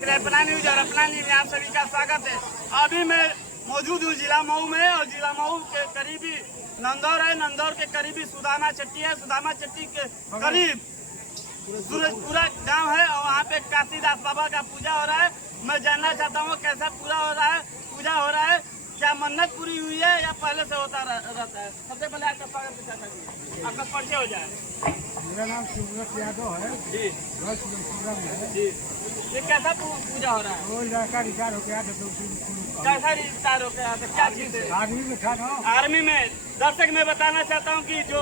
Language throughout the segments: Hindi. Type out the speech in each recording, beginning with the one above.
अपना न्यूज और अपना न्यूज में आप सभी का स्वागत है। अभी मैं मौजूद हूँ जिला मऊ में और जिला मऊ के करीबी नंदौर है। नंदौर के करीबी सुदामा चट्टी है। सुदामा चट्टी के करीब सूरजपुरा गांव है और वहाँ पे काशीदास बाबा का पूजा हो रहा है। मैं जानना चाहता हूँ कैसा पूजा हो रहा है, क्या मन्नत पूरी हुई है या पहले से होता रहता है। सबसे पहले आपका स्वागत है, आपका परिचय हो जाए। मेरा नाम शिवव्रत यादव है जी जी। ये कैसा पूजा हो रहा है? वो लड़का रिटायर हो गया था तो कैसा रिटायर हो गया था? क्या चीज है? आर्मी में था ना। आर्मी में। दर्शक मैं बताना चाहता हूँ कि जो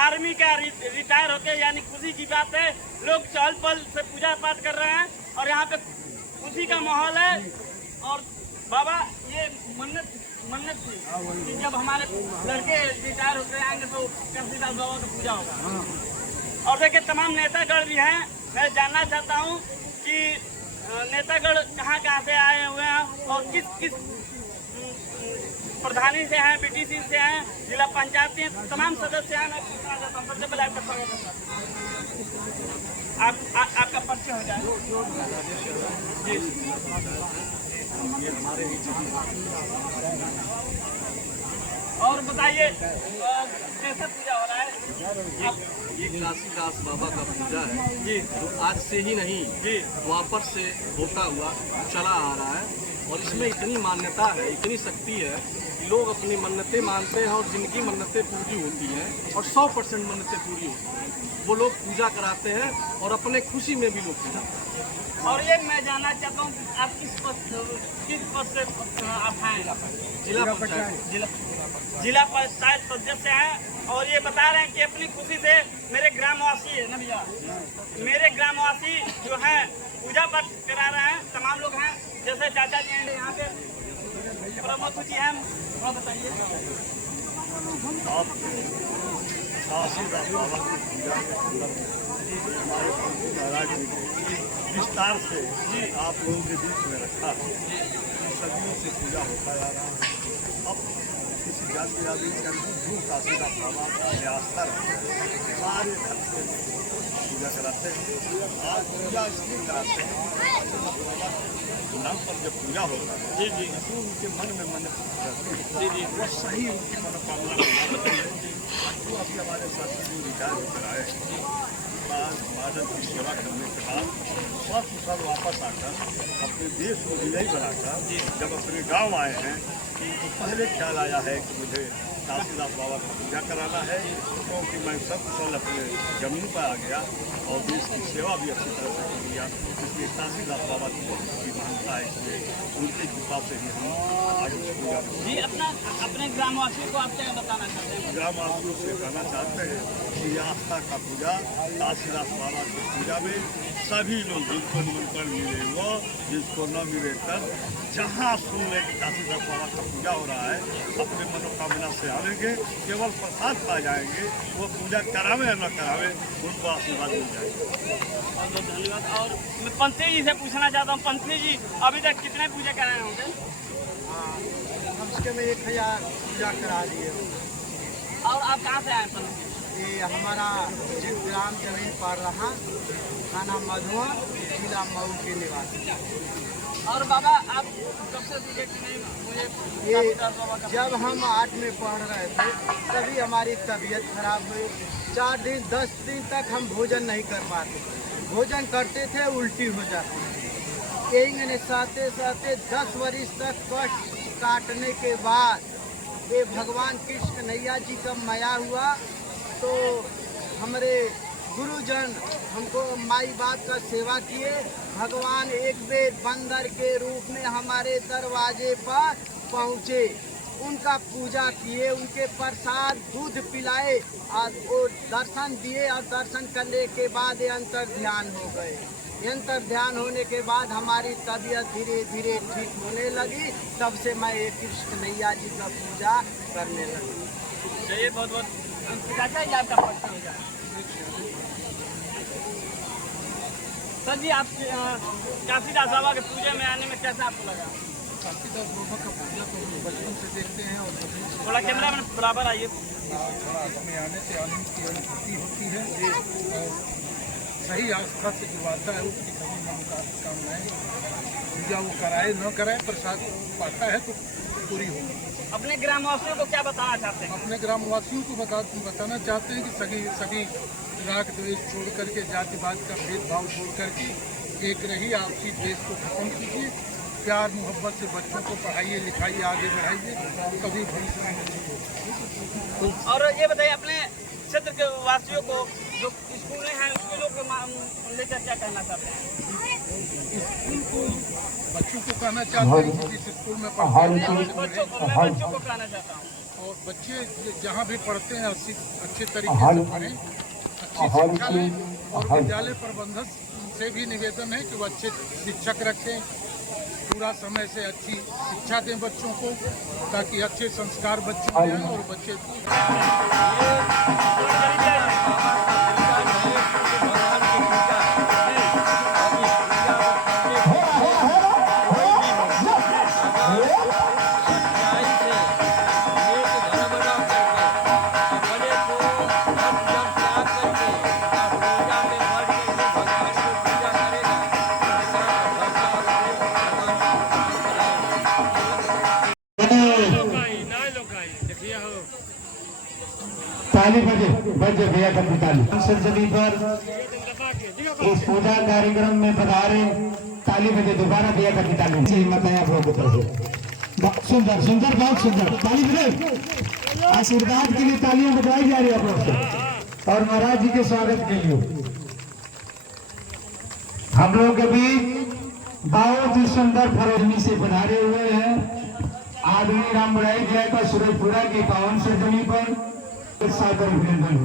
आर्मी का रिटायर होके यानी खुशी की बात है। लोग चहल पहल से पूजा पाठ कर रहे हैं और यहाँ पे खुशी का माहौल है। और बाबा ये मन्नत थी कि जब हमारे लड़के रिटायर होकर आएंगे तो काशीदास बाबा का पूजा होगा। और देखिए तमाम नेतागढ़ भी हैं। मैं जानना चाहता हूँ कि नेतागढ़ कहाँ से आए हुए हैं और किस प्रधानी से हैं, बीटीसी से हैं, जिला पंचायत के तमाम सदस्य हैं। मैं पूछना चाहता हूँ, सबसे पहले आपका स्वागत है। आपका परिचय हो जाए और बताइए कैसे पूजा हो रहा है? ये काशीदास बाबा का पूजा है जी, जो आज से ही नहीं जी, वापस से होता हुआ चला आ रहा है। और इसमें इतनी मान्यता है, इतनी शक्ति है कि लोग अपनी मन्नतें मानते हैं और जिनकी मन्नतें पूरी होती हैं और 100% मन्नतें पूरी होती हैं वो लोग पूजा कराते हैं और अपने खुशी में भी लोग पूजा करते हैं। और ये मैं जानना चाहता हूँ कि आप किस पद से आप हैं? जिला पंचायत सदस्य हैं। और ये बता रहे हैं कि अपनी खुशी से मेरे ग्रामवासी है ना भैया, मेरे ग्रामवासी जो हैं पूजा पाठ करा रहे हैं। तमाम लोग हैं जैसे चाचा जी हैं यहाँ पे, प्रमुख जी हैं। थोड़ा बताइए। काशीदास बाबा की पूजा के संदर्भ में हमारे पंडित महाराज जी ने विस्तार से आप लोगों के बीच में रखा है। सदियों से पूजा होता जा रहा है। अब किसी जाति आदि के अंदर काशीदास बाबा का आस्था रखते हैं, सारे धर्म से पूजा कराते हैं। आज पूजा इसलिए कराते हैं बाबा के नाम पर जब पूजा होता है जी जी तो उनके मन में मन्नत रहती है जी जी, वो सही उनकी मनोकामना होती है। तो अभी हमारे साथी जो रिटायर होकर आए महाजन की सेवा करने के बाद बहुत कुशल वापस आकर अपने देश को विजयी बनाकर जब अपने गांव आए हैं तो पहले ख्याल आया है कि मुझे काशीदास बाबा का पूजा कराना है, क्योंकि मैं सब कुशल अपने जमीन पर आ गया और देश की सेवा भी अच्छी तरह से कर दिया। इसलिए काशीदास बाबा की बहुत मान्यता है, इसलिए उनकी कृपा से ही हम आज इस पूजा जी अपने ग्रामवासियों को आप क्या बताना चाहते हैं? ग्रामवासियों से कहना चाहते हैं कि आस्था का पूजा काशीदास बाबा की पूजा में सभी लोग जिनको निमंत्रण मिले वो, जिसको न मिले तब, जहाँ सुन ले कि काशीदास बाबा का पूजा हो रहा है अपने मनोकामना से आवेंगे, केवल प्रसाद पा जाएंगे। वो पूजा करावे या न करावे उनको आशीर्वाद मिल जाएगा। बहुत बहुत धन्यवाद। और मैं पंथी जी से पूछना चाहता हूँ, पंथी जी अभी तक कितने पूजा कराए होंगे? कम से कम 1000 पूजा करा दिए। और आप कहाँ से आए पंथी? ये हमारा ग्राम जमीन पड़ रहा, थाना मधुआ, जिला मऊ के निवासी। और बाबा आप कब से सीखे कि नहीं मुझे ये काशीदास बाबा का? जब हम 8 में पढ़ रहे थे तभी हमारी तबीयत खराब हुई। 4 दिन 10 दिन तक हम भोजन नहीं कर पाते। भोजन करते थे उल्टी हो जाती। यही सहते 10 वर्ष तक कष्ट काटने के बाद ये भगवान कृष्ण कन्हैया जी का माया हुआ तो हमारे गुरुजन हमको माई बाप का सेवा किए। भगवान एक बेर बंदर के रूप में हमारे दरवाजे पर पहुँचे, उनका पूजा किए, उनके प्रसाद दूध पिलाए और वो दर्शन दिए। और दर्शन करने के बाद ये अंतर ध्यान हो गए। अंतर ध्यान होने के बाद हमारी तबीयत धीरे धीरे ठीक होने लगी। तब से मैं ये कृष्ण कन्हैया जी का पूजा करने लगी। चलिए बहुत बहुत चाचा जी आपका परिचय हो जाए। सर जी आप काशीदास बाबा के पूजे में आने में कैसा आपको लगा? काशीदास बाबा का पूजा तो हम बचपन से देखते हैं और थोड़ा कैमरा में बराबर आइए। इसमें आने से आनंद की अनुभूति होती है। सही आस्था से जो आता है उसकी सभी मनोकामनाएं पूजा वो कराए न कराए प्रसाद पाता है तो पूरी होगी। अपने ग्रामवासियों को क्या बताना चाहते हैं? अपने ग्रामवासियों को बताना चाहते हैं कि सभी राग द्वेष छोड़ करके, जातिवाद का भेदभाव छोड़ करके एक रही आपसी द्वेष को खत्म कीजिए, प्यार मोहब्बत से बच्चों को पढ़ाइए लिखाइए आगे बढ़ाइए, कभी भविष्य में नहीं होगी। और ये बताइए अपने क्षेत्र के वासियों को जो स्कूलें हैं स्कूलों को लेकर क्या कहना चाहते हैं? स्कूल को बच्चों को कहना चाहते हैं कि जिस स्कूल में पढ़ते हैं बच्चों को कहना चाहता हूँ और बच्चे जहाँ भी पढ़ते हैं अच्छे तरीके से पढ़ें, अच्छी शिक्षा लें और विद्यालय प्रबंधक से भी निवेदन है कि वो अच्छे शिक्षक रखें, पूरा समय से अच्छी शिक्षा दें बच्चों को ताकि अच्छे संस्कार बच्चों में आए और बच्चे ताली बजे भैया का ताली सरस्वती पर इस पूजा कार्यक्रम में पधारे, ताली बजे दोबारा भैया का ताली हिम्मत है आप लोगों की तरफ से। बहुत सुंदर सुंदर बहुत सुंदर ताली बजे, आशीर्वाद के लिए तालियां बजवाई जा रही है आप लोग से और महाराज जी के स्वागत के लिए। हम लोग अभी बहुत ही सुंदर फरोजनी से पधारे हुए हैं आदरणीय राम बुराई जय का सूरजपुरा की पावन सरजमी पर सादर अभिनंदन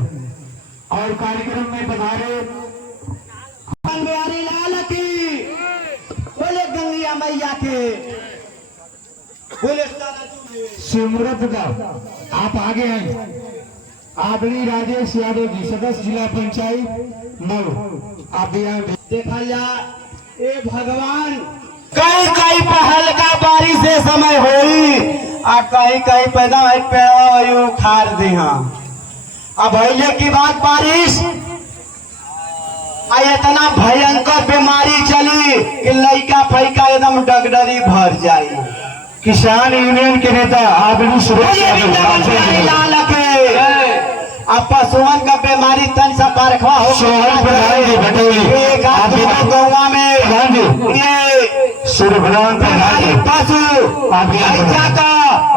और कार्यक्रम में पधारे बिहारी लाल की, बोले गंगैया मैया के, बोले शिवमुहूर्त का आप आगे आए। आदरणीय राजेश यादव जी सदस्य जिला पंचायत नव, आप यहाँ देखा जा ए भगवान कई कई पहल का बारिश से समय होई आ कहीं कहीं पैदा पेड़ उखाड़ दी। हाँ अब पहले की बात बारिश इतना भयंकर बीमारी चली कि लड़का फैका एकदम डगडरी भर जाई। किसान यूनियन के नेता आदरणीय सुरेश लाल के अब पशुओं का बीमारी तन सा पारखवा हो गौवा में ये पशु का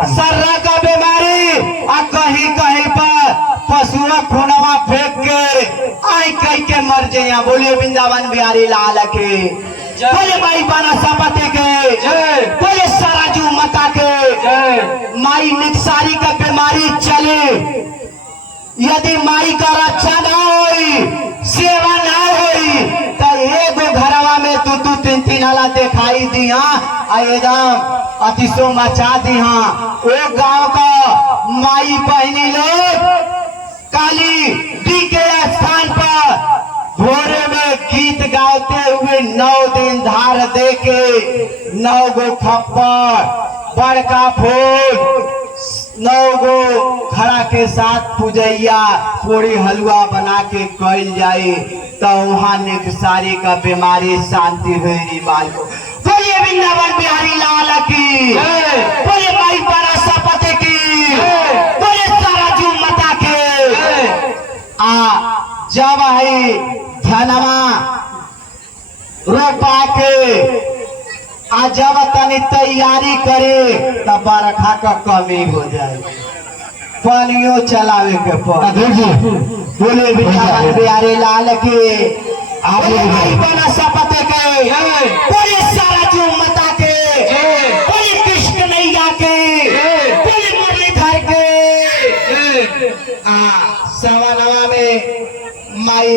सर्रा का बीमारी और कहीं कहीं पर पशुओं खूनवा फेंक के आई कहीं के मर जाए। बोलिए वृंदावन बिहारी लाल के, बोले माई बना सपते के, बोले सराजू माता के। माई निकसारी का बीमारी चले, यदि माई का रक्षा ना होई, सेवा ना होई तो एगो घरवा में दू तीन तीन हाला दिखाई दिया एकदम अतिशो मचा दिया। वो गांव का माई बहनी लोग काली डी के स्थान पर भोरे में गीत गाते हुए 9 दिन धार दे के 9 गो खप्पर बड़का फूल 9 गो खड़ा के साथ पूजैया पूरी हलवा बना के कल जाए तो वहाँ निकसारी का बीमारी शांति हुई बाल को। बोलिए वृंदावन बिहारी लाल की, बोलिए माई बड़ा सपते की, बोलिए सराजू माता के। जब है धनमा रोपा के जब तनी तैयारी करे तब बरखा का कमी हो जाए, पानियों चलावे के बोले बिहारी लाल के बना सपते के, बोले सराजू माता के, बोले कृष्ण नैया के, बोले मुरलीधर के। सवा नवा में माई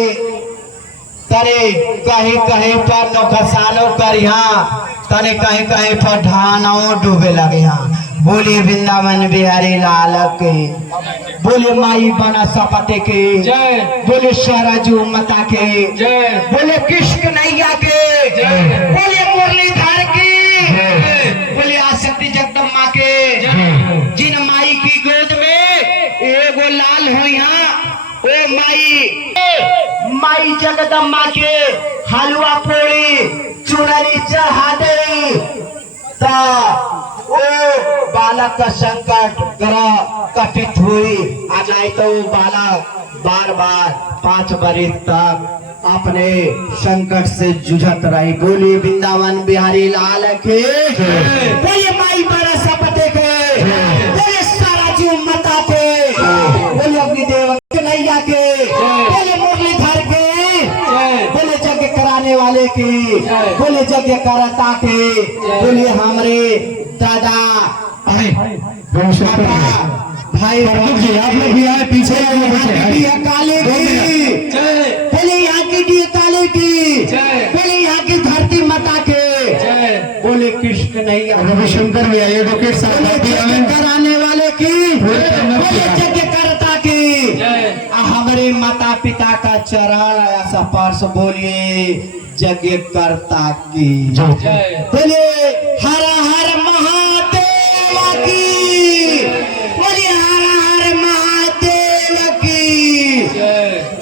तरे कहीं कहीं पर नौकसानों कर यहाँ तने कहीं कहीं पर ढानाओं डूबे लगे। यहाँ बोले वृंदावन बिहारी लाल के, बोले माई बना सपते के, बोले सराजू माता के, बोले कृष्ण नैया के, बोले मुरलीधर की, बोले आशक्ति जगदम्बा के। जिन माई की गोद में एगो लाल हो यहाँ ओ माई माई जगदम्बा के हलवा पूरी चुनरी चढ़ा दे ता ओ बालक का संकट ग्रह कटित हुई आ जाए तो बालक बार बार 5 बरस तक अपने संकट से जूझत रही। बोली वृंदावन बिहारी लाल के, बोले माई बड़ा सपते के, बोले सारा जीव मता के, बोले अपनी देव कन्हैया के, बोले मुरलीधर के, बोले यज्ञ कराने वाले के, बोले यज्ञ करता के, बोले हमरे दादा भाई आप लोग भी आए पीछे काले की, बोले यहाँ की काले की, बोले यहाँ की धरती माता के, बोले कृष्ण नहीं रविशंकर भी आए एडवोकेट साहब कराने वाले की, बोले यज्ञ करता की, हमारे माता पिता का चरण ऐसा स्पर्श बोलिए यज्ञ करता की, बोले हर हर महादेव की, बोले हर हर महादेव की,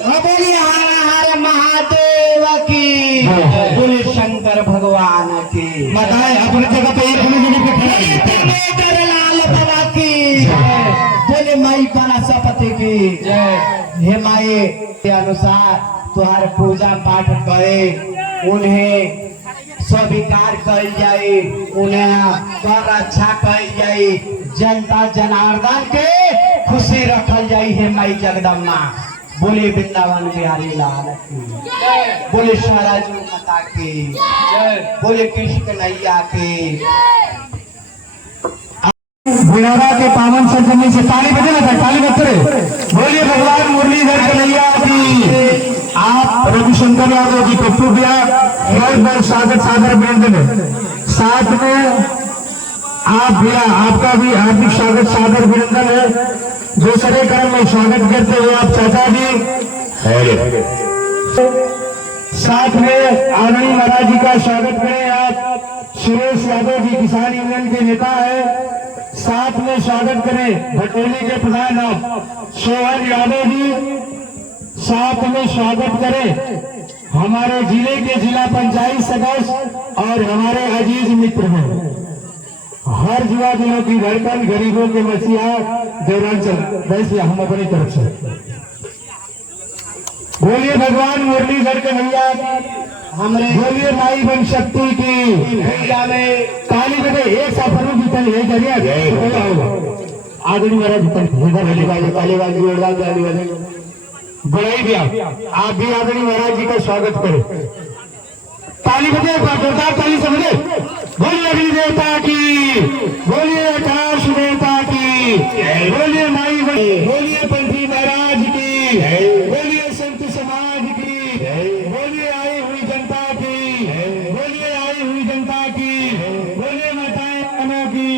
बोले हर हर महादेव की, बोले शंकर भगवान की, बताए अपने जगह पे लाल बाबा की, बोले माई बना सपति की, हे माई के अनुसार तुम्हारे पूजा पाठ करे, उन्हें स्वीकार कल जाए, उन्हें कर अच्छा कल जाए, जनता जनार्दन के खुशी रखल जाए। हे माई जगदम्बा बोले वृंदावन बिहारी लाल की, बोले सरजू माता की, बोले कृष्ण कन्हैया की। बुलारा के पावन सरजमी से ताली बजे ना ताली बजते रहे। बोलिए भगवान मुरलीधर कन्हैया की। आप रविशंकर यादव जी पप्पू भैया बहुत बहुत स्वागत सादर अभिनंदन है। साथ में आप भैया आपका भी हार्दिक स्वागत सादर अभिनंदन है। दूसरे क्रम में स्वागत करते हुए आप चाचा जी, साथ में आदरणीय महाराज जी का स्वागत करें। आप सुरेश यादव जी किसान यूनियन के नेता है। साथ में स्वागत करें भटोली के प्रधान आप सोहन यादव जी। साथ में स्वागत करें हमारे जिले के जिला पंचायत सदस्य और हमारे अजीज मित्र हैं, हर युवा दिनों की धड़कन, गरीबों के मसीहा देवरांचल। वैसे हम अपनी तरफ से बोलिए भगवान मुरलीधर कन्हैया, हमरे बोलिए माई बन शक्ति की पूजा में ताली बजे एक साफर भी तल है जरिया आदमी महाराज तालीबाजी जोरदार ताली बजे बड़ाई भी आप भी आदरणीय महाराज जी का स्वागत करें। ताली बजे जोरदार ताली से बजे। बोलिए अग्नि देवता की, बोलिए आकाश देवता की, बोलिए माई, बोलिए पंथी महाराज की, बोलिए संत समाज की, बोलिए आई हुई जनता की, बोलिए आई हुई जनता की, बोलिए माताएं बहनों की।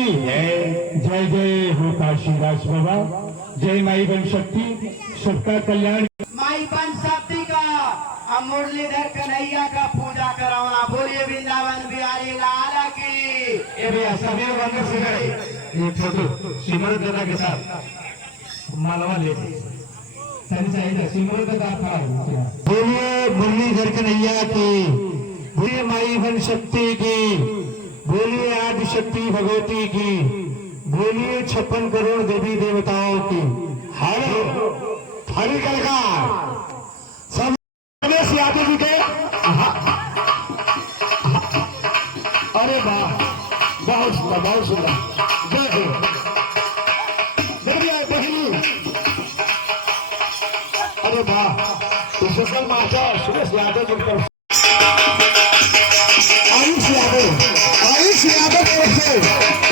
जय जय हो काशीदास बाबा, जय माई बन शक्ति, सबका कल्याण। माई बन शक्ति का हम मुरलीधर कन्हैया का पूजा कराना। बोलिए वृंदावन बिहारी लाल की। भैया सभी वर्ग से ये फोटो सिमरत दादा के साथ मालवा ले सिमरत दादा। बोलिए मुरलीधर कन्हैया की, बोलिए माई बन शक्ति की, बोलिए आदि शक्ति भगवती की, बोलिए 56 करोड़ देवी देवताओं की। हरि कलकार सब यादव जी के। अरे वाह, बहुत सुंदर, बहुत सुंदर। जय हो बहनी। अरे वाह, सुशल मास्टर सुरेश यादव जी की, आयुष यादव, आयुष यादव की ओर से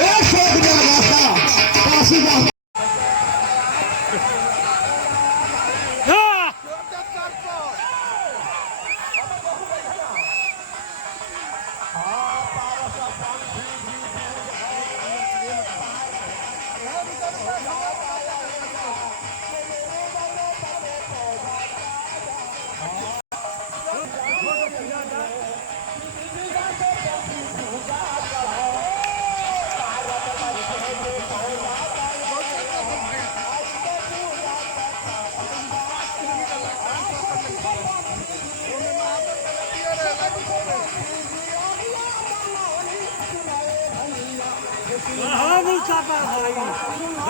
एक शोक रास्ता काशी का। हाँ मुस्तफा भाई